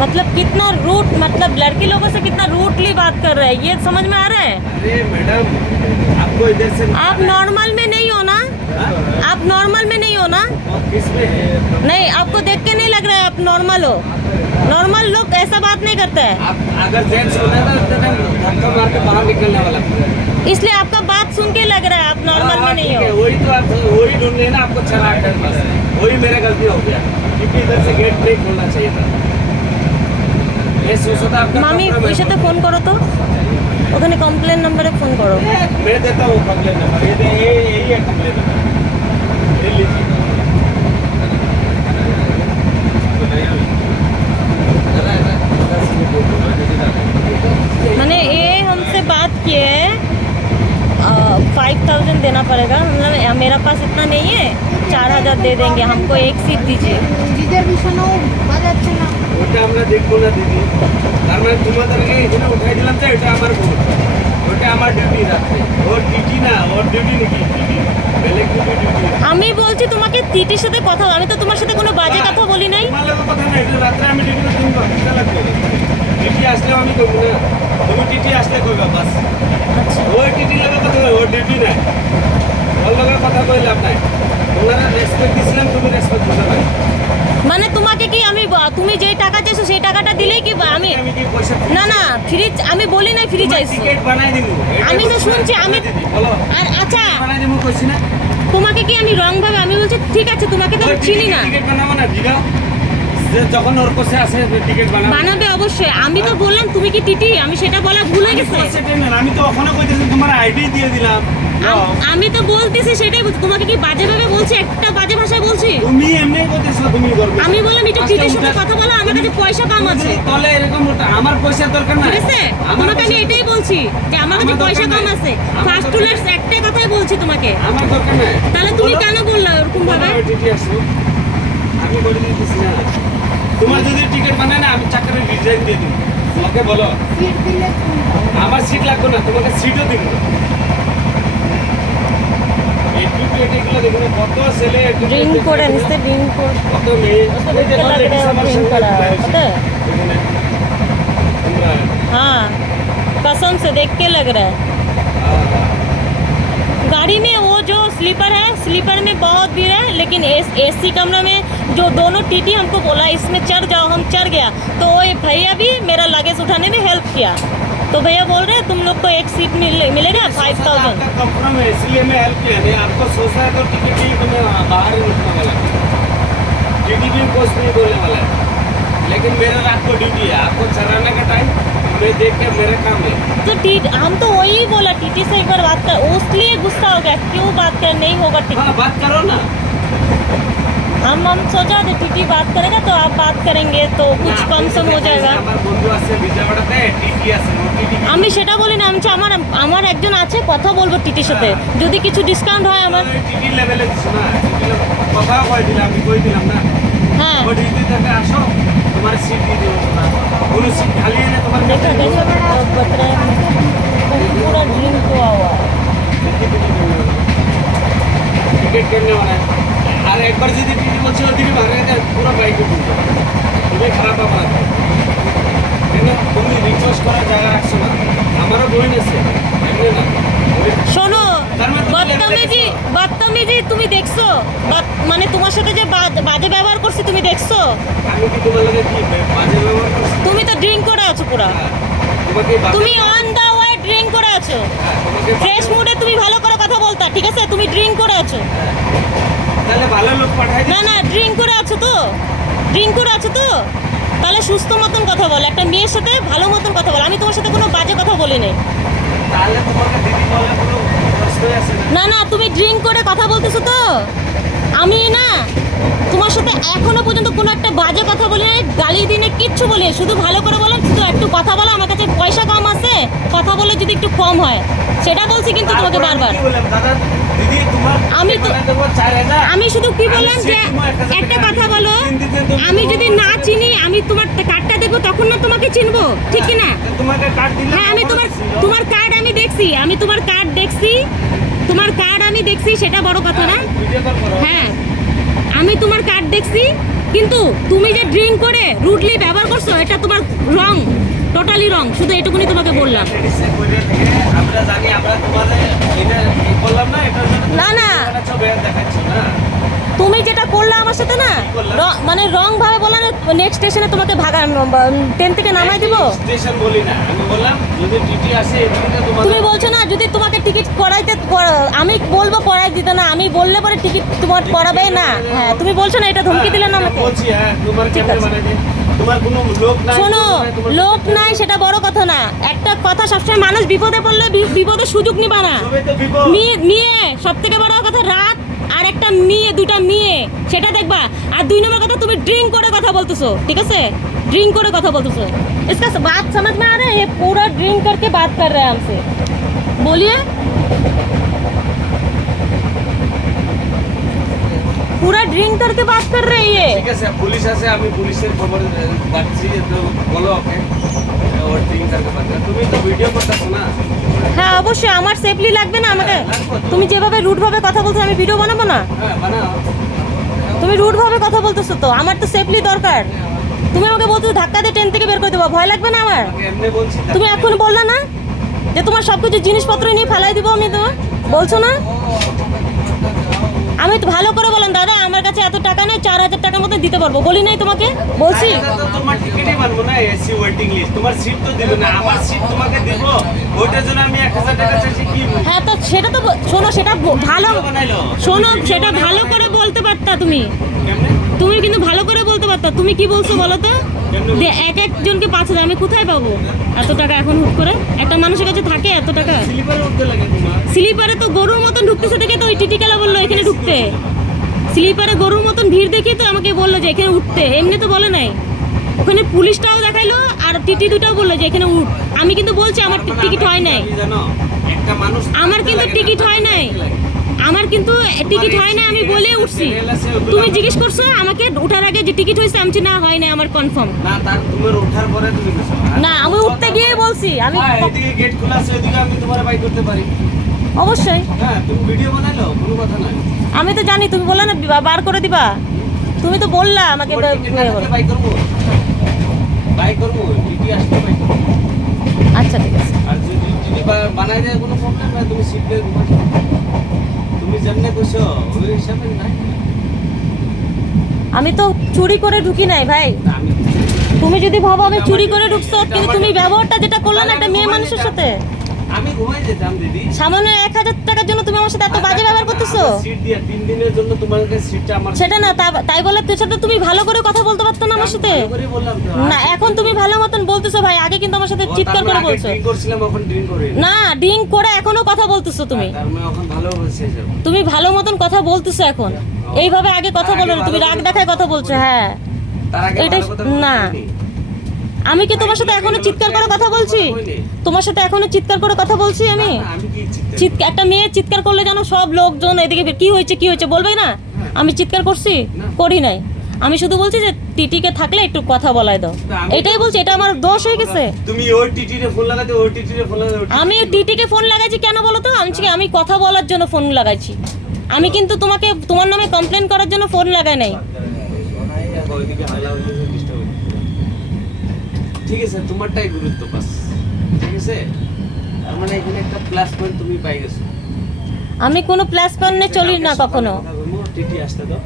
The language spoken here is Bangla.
मतलब कितना रूट, मतलब लड़की लोगों से कितना रूटली बात कर रहे हैं, ये समझ में आ रहा है? अरे मैडम, आपको इधर से आप नॉर्मल में नहीं हो ना? आप नॉर्मल में नहीं हो ना? किस में है? नहीं, आपको देख के नहीं लग रहा है आप नॉर्मल हो। नॉर्मल लोग ऐसा बात नहीं करते हैं। आप अगर जेंट्स होना था तो धक्का मार के बाहर निकलने वाला। इसलिए आपका बात सुन के लग रहा है आप नॉर्मल में नहीं हो। वही तो आप वही ढूंढने ना, आपको चला कर बस वही मेरा गलती हो गया, क्योंकि इधर से गेट नहीं खोलना चाहिए था। ये सोचा था आपका মামি ওই সাথে ফোন করো তো, ওখানে কমপ্লেন নম্বরে ফোন করো। मैं देता हूँ कंप्लेन नंबर, ये यही है कंप्लेन नंबर, ले लीजिए। मैंने ये हमसे बात की है, 5000 देना पड़ेगा, मतलब मेरा पास इतना नहीं है, 4000 दे देंगे, हमको एक सीट दीजिए। রিজার্ভেশনও বাজাচ্ছে না। ওটা আমরা দেখবো না দিদি, তার মানে তোমাদেরকে এখানে উঠাই দিলাম তো, এটা আমার ভুল, ওটা আমার ডিউটি রাখতে, ওর ডিউটি না, ওর ডিউটি নাকি ডিউটি বেলেগ ডিউটি। আমি বলছি তোমাকে টিটির সাথে কথা, আমি তো তোমার সাথে কোনো বাজে কথা বলি নাই। তোমার লোকের কথা না, এটা রাত্রে আমি ডিউটি করতে ঘন্টা লাগবে, ডিউটি আসলেও আমি করবো না, তুমি ডিউটি আসলে করবা বাস। ওই ডিউটি লোকের কথা, ওর ডিউটি নাই, ওর লোকের কথা কই লাভ নাই। তোমরা রেসপেক্ট দিছিলাম, তুমি রেসপেক্ট দিতে পারো। মানে তোমাকে কি আমি, তুমি যেই টাকা চাইছো সেই টাকাটা দিলেই কি আমি? আমি কি পয়সা না না, ফ্রি আমি বলি নাই ফ্রি চাইছি। টিকেট বানাই দিমু, আমি তো শুনছি, আমি বলো আর আচ্ছা বানাই দিমু কইছি না। তোমাকে কি আমি রং ভাবে, আমি বলছি ঠিক আছে, তোমাকে তো আমি চিনি না। টিকেট বানাবো না দিদা, যে যখন ওর কাছে আসে টিকেট বানাবো। বানাবে অবশ্যই, আমি তো বললাম তুমি কি টিটি, আমি সেটা বলা ভুল হয়ে গেছে। আমি তো ওখানে কইতেছি তোমার আইডি দিয়ে দিলাম। আমি তো বলতেছি সেটাই বলছি, তোমাকে কি বাজে ভাবে বলছি, একটা বাজে ভাষায় বলছি? তুমি এমনি কইতেছো, তুমি করবে। আমি বললাম একটু টিটির সাথে কথা বলো, আমার কাছে পয়সা কম আছে। তাহলে এরকম আমার পয়সা দরকার না, ঠিক আছে, তোমাকে আমি এটাই বলছি যে আমার কাছে পয়সা কম আছে, ফার্স্ট টুলার্স একটাই কথাই বলছি তোমাকে। আমার দরকার নাই। তাহলে তুমি কেন বললা এরকম ভাবে? টিটি আসো, আমি বলে দিতেছি না, তোমার যদি টিকিট বানায় না, আমি চাকরি রিজাইন দিয়ে দিব। তোমাকে বলো সিট দিলে কোনটা? আমার সিট লাগবে না, তোমাকে সিটও দিব না। এগুলো দেখুন কত ছেলে ड्रिंक করে নিতে, ড্রিঙ্ক করে কত মেয়ে उसको देख के लग रहा है वो ड्रिंक करा है, पता है? हाँ, कसम से देख के लग रहा है। गाड़ी में वो जो स्लीपर है, स्लीपर में बहुत भीड़ है, लेकिन एसी कमरा में जो दोनों टीटी हमको बोला इसमें चढ़ जाओ, हम चढ़ गया, तो वो भैया भी मेरा लगेज उठाने में हेल्प किया। तो भैया बोल रहे हैं तुम लोग को एक सीट मिलेगा 5000। कंपनी में इसलिए मैं हेल्प किया नहीं, आपको सोचना है तो टिकट ही मैं बाहर ही उठने वाला, टीटी भी कुछ नहीं बोलने वाला है, लेकिन मेरा रात को ड्यूटी है, आपको चलाने का टाइम मैं देख के मेरा काम है। तो हम तो वही बोला, टीटी से एक बार बात कर, उसलिए गुस्सा हो गया, क्यों बात कर, नहीं होगा टिकट। हाँ बात करो ना। हम सोचा थे टीटी बात करेगा तो आप बात करेंगे तो कुछ कम सम हो जाएगा। আমার বন্ধু আছে বিজয়বাড়াতে, টিটি আছে, টিটি আমি সেটা বলি না, আমি বলছি আমার একজন আছে, কথা বলবো টিটির সাথে, যদি কিছু ডিসকাউন্ট হয় আমার। টিটি লেভেলে দিছো না, কথা কই দিলাম, আমি কই দিলাম না। হ্যাঁ, वो ड्यूटी तक আসো, তোমার সিট দিয়ে দেবো, কোনো সিট খালি है ना তোমার देखा कैसा बत रहे हैं, पूरा ड्रिंक हुआ हुआ है। टिकट करने वाला है, আর একবার যদি টিটি বলছে ওদিকে ভাঙে দেয় পুরো বাইকে ঢুকবে, খুবই খারাপ অপরাধ। কেন তুমি রিকোয়েস্ট করার জায়গা রাখছো না, আমারও বই নেছে এমনি না। শোনো, বদতমিজি তুমি দেখছো, মানে তোমার সাথে যে বাজে ব্যবহার করছি তুমি দেখছো? আমি কি তোমার লগে কি বাজে ব্যবহার করছি? তুমি তো ড্রিঙ্ক করে আছো পুরা, তোমাকে তুমি অন দা ওয়ে ড্রিঙ্ক করে আছো, ফ্রেশ মুডে তুমি ভালো করে কথা বলতা, ঠিক আছে, তুমি ড্রিঙ্ক করে আছো। তাহলে ভালো লোক পাঠাই না না, ড্রিঙ্ক করে আছো তো, ড্রিঙ্ক করে আছো তো, তাহলে সুস্থ মতন কথা বল, একটা মেয়ের সাথে ভালো মতন কথা বল, আমি তোমার সাথে কোনো বাজে কথা বলি নাই। তাহলে তোমাকে দিদি বলে কোনো প্রশ্নই আসে না। না না, তুমি ড্রিঙ্ক করে কথা বলতেছো তো, আমি না তোমার সাথে এখনো পর্যন্ত কোনো একটা বাজে কথা বলি নাই, গালি দিনে কিচ্ছু বলি নাই, শুধু ভালো করে বললাম, শুধু একটু কথা বলো, আমার কাছে পয়সা কম আছে, কথা বলে যদি একটু কম হয় সেটা বলছি, কিন্তু তোমাকে বারবার আমি শুধু কি বললাম যে একটা কথা বলো, আমি যদি না চিনি, আমি তোমার কার্ডটা দেবো তখন না তোমাকে চিনবো, ঠিক কি না? হ্যাঁ, আমি তোমার কার্ড আমি দেখছি, আমি তোমার কার্ড দেখছি, তোমার কার্ড আমি দেখছি, সেটা বড় কথা না। হ্যাঁ, আমি তোমার কার্ড দেখছি, কিন্তু তুমি যে ড্রিঙ্ক করে রুডলি ব্যবহার করছো এটা তোমার রং, টোটালি রং। শুধু এটুকুনি তোমাকে বললাম। লেডিসে কইরে থেকে আমরা জানি, আমরা তোমাদের এটা কি করলাম না, এটার জন্য না, না। ছবি দেখাচ্ছ না। তুমি যেটা করলে আমার সাথে না, মানে রং ভাবে বলা না, নেক্সট স্টেশনে তোমাকে ভাগা ট্রেন থেকে নামাই দিব। স্টেশন বলি না, আমি বললাম যদি টিটি আসে এদিকে তোমার তুমি বলছো না যদি তোমাকে টিকিট করাইতে, আমি বলবো করাই দিতে না, আমি বললে পরে টিকিট তোমার করাবে না। হ্যাঁ তুমি বলছো না, এটা ধমকি দিলে না আমাকে। বলছি হ্যাঁ, তোমার ঠিক কেমনে আছে। বানাই দে, তোমার কোনো লোক নাই। শোনো, তোমার লোক নাই সেটা বড় কথা না। একটা কথা সবসময়, মানুষ বিপদে পড়লে বিপদের সুযোগ নিবা না। সবাই তো বিপদ। মেয়ে সব থেকে বড় কথা, রাত আর একটা মেয়ে, দুইটা মেয়ে, সেটা দেখবা। আর 2 নম্বর কথা, তুমি ড্রিঙ্ক করে কথা বলতেছো, ঠিক আছে? ड्रिंक করে কথা বলতেছো। इसका बात समझ में आ रहा है? ये पूरा ड्रिंक करके बात कर रहा है हमसे। बोलिए। पूरा ड्रिंक करके बात कर रही है। ঠিক আছে, পুলিশ আছে, আমি পুলিশের খবর পাচ্ছি, তো বলো ওকে ওর ড্রিঙ্ক করতে পারবে। তুমি তো ভিডিও করতেছো না। হ্যাঁ অবশ্যই, আমার সেফলি লাগবে না আমাকে। তুমি যেভাবে রুড ভাবে কথা বলছো, আমি ভিডিও বানাবো না? হ্যাঁ বানাও। তুমি রুড ভাবে কথা বলতেছো তো, আমার তো সেফলি দরকার। তুমি আমাকে বলছো ধাক্কা দিয়ে ট্রেন থেকে বের করে দেবো, ভয় লাগবে না আমার? আমি এমনি বলছি। তুমি এখন বললে না যে তোমার সবকিছু জিনিসপত্র নিয়ে ফেলাই দিব আমি, তো বলছো না? আমি তো ভালো করে বললাম দাদা আমার কাছে এত টাকা নেই, 4000 টাকার মতো দিতে পারবো, বলি নাই তোমাকে? বলছি। এটা তো তোমার টিকিটই মানবো না, এসি ওয়েটিং লিস্ট, তোমার সিট তো দিবে না, আমার সিট তোমাকে দিব, ওইটার জন্য আমি 1000 টাকা চাইছি কি? হ্যাঁ তো সেটা তো শোনো, সেটা ভালো, বানাইলো শোনো সেটা ভালো করে বলতে পারতা তুমি। কেমনে? তুমি কিন্তু ভালো করে বলতে পারতা। তুমি কি বলছো বলো তো, যে এক একজনকে 5000, আমি কোথায় পাবো এত টাকা এখন হুট করে? একটা মানুষের কাছে থাকে এত টাকা? স্লিপারে উঠতে লাগে তোমার। স্লিপারে তো গরুর মতন ঢুকতেছে দেখে তো ওই টিটিকালা বললো এখানে ঢুকতে। স্লিপারে গরুর মতন ভিড় দেখি তো আমাকে বললো যে এখানে উঠতে, এমনি তো বলে নাই। ওখানে পুলিশটাও দেখাইলো আর টিটি দুটাও বললো যে এখানে উঠ। আমি কিন্তু বলছি আমার টিকিট হয় নাই, আমি জানো একটা মানুষ আমার কিন্তু টিকিট হয় নাই, আমার কিন্তু টিকিট হয় না, আমি বলে উঠছি। তুমি জিজ্ঞেস করছো আমাকে ওঠার আগে যে টিকিট হয়েছে, আমি বলছি, না হয় না আমার কনফার্ম। না, তার তোমার ওঠার পরে তুমি গেছো। না আমি উঠতে গিয়ে বলছি আমি। হ্যাঁ, এদিকে গেট খোলা আছে, এদিকে আমি তোমার বাই করতে পারি। অবশ্যই। হ্যাঁ, তুমি ভিডিও বানাইলো, কোনো কথা নাই। আমি তো জানি, তুমি বললা না বার করে দিবা, তুমি তো বললা আমাকে তোমার টিকিট না থাকলে বাই করবো, বাই করবো, টিটি আসলে বাই করবো। আচ্ছা ঠিক আছে। আর যদি টিটি বানাই দেয় কোনো প্রবলেম নাই, তুমি সিট বের ঘুমাচ্ছ, তুমি যেমনে কইছো ওই হিসাবে নাই। আমি তো চুরি করে ঢুকি নাই ভাই। না, আমি তুমি যদি ভাবো আমি চুরি করে ঢুকছো, কিন্তু তুমি ব্যবহারটা যেটা করলে না একটা মেয়ে মানুষের সাথে, আমি ঘুমাই যেতাম দিদি। সামান্য 1000 টাকার জন্য তুমি আমার সাথে এত বাজে ব্যবহার করতেছো। সিট দিয়া 3 দিনের জন্য তোমার কাছে সিটটা আমার। সেটা না, তাই বলে তোর সাথে তুমি ভালো করে কথা বলতে পারতো না আমার সাথে? ভালো করে বললাম তো। না এখন তুমি ভালো মতন বলতেছো ভাই, আগে কিন্তু আমার সাথে চিৎকার করে বলছো। ড্রিঙ্ক করছিলাম, এখন ড্রিঙ্ক করি না ড্রিঙ্ক করে এখনো কথা বলতেছো তুমি। তার মানে এখন ভালো হচ্ছে যাব। তুমি ভালো মতন কথা বলতেছো এখন, এইভাবে আগে কথা বলো না, তুমি রাগ দেখায় কথা বলছো। হ্যাঁ তার আগে এটাই ভালো কথা না। বলিনি। আমি কি তোমার সাথে এখনো চিৎকার করে কথা বলছি? তোমার সাথে এখনো চিৎকার করে কথা বলছি আমি? না, আমি কি চিৎকার একটা মেয়ে চিৎকার করলে জানো সব লোকজন এদিকে কি হয়েছে বলবে না? আমি চিৎকার করছি? করি নাই। আমি শুধু বলছি যে টিটিকে থাকলে একটু কথা বলাই দাও, এটাই বলছি। এটা আমার দোষ হয়ে গেছে। তুমি ওই টিটিরে ফোন লাগাতে, ওই টিটিরে ফোন লাগাতে। আমি টিটিকে ফোন লাগাইছি কেন বলো তো? আমি কথা বলার জন্য ফোন লাগাইছি। আমি কিন্তু তোমাকে তোমার নামে কমপ্লেন করার জন্য ফোন লাগাই নাই। ওইদিকে হাল্লা হইছে, ডিস্টার্ব হইছে। ঠিক আছে, তোমারটাই গুরুত্ব পাস। ঠিক আছে, তার মানে এখানে একটা প্লাস পয়েন্ট তুমি পাই গেছো। আমি কোনো প্লাস পয়েন্টে চলি না কখনো। টিটি আসতে দাও।